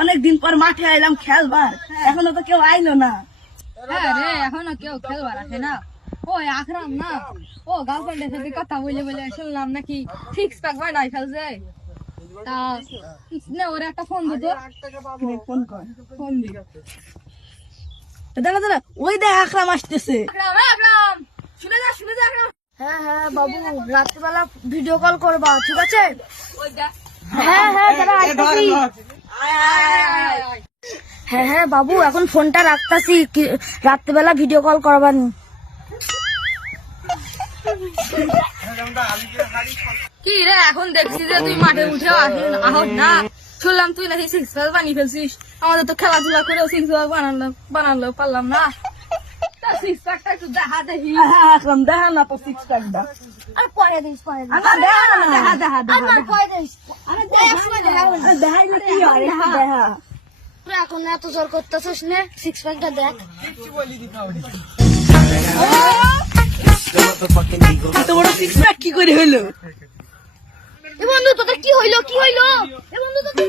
অনেকদিন পর মাঠে আইলাম খেলবার, এখনো তো কেউ আইলো না। হ্যাঁ রে, এখনো কেউ খেলবার আসে না। ওই আকরাম না, ও গার্লফ্রেন্ডের সাথে কথা বলে বলে শুনলাম নাকি সিক্স প্যাক বানাই ফেলছে। তা নে ওরে একটা ফোন দিত, ফোন কর। ফোন দি। দাঁড়া দাঁড়া, ওই দেখ আকরাম আসতেছে। আকরাম, আকরাম, শুনে যা আকরাম। হ্যাঁ হ্যাঁ বাবু, রাত্রিবেলা ভিডিও কল করবা, ঠিক আছে? ওই দেখ। হ্যাঁ হ্যাঁ দাঁড়া, আসতেছি। হ্যাঁ হ্যাঁ বাবু, এখন ফোনটা রাখতাছি, রাত্রিবেলা ভিডিও কল করবানি। কি রে, এখন দেখছি যে তুই মাঠে উঠে আহস না, শুনলাম তুই নাকি সিক্স প্যাক বানিয়ে ফেলছিস। আমাদের তো খেলাধুলা করেও সিক্স প্যাক বানালো পারলাম না। তা সিক্স প্যাকটা একটু দেখা দেখি। আকরাম দেখা না তো সিক্স প্যাক দা। আর পরে দিস, পরে দিস। দেখা না, দেখা দেখা আর পরে দিস। আরে দেখ, সময় দেখা হবে না। দেখাইলে কি হয়, একটু দেখা। তুই এখন এত জোর করতেছিস নে, সিক্স প্যাকটা দেখ। এত বড় সিক্স প্যাক কি করে হইলো? এ বন্ধু তোদের কি হইলো, কি হইলো? এ বন্ধু তোদের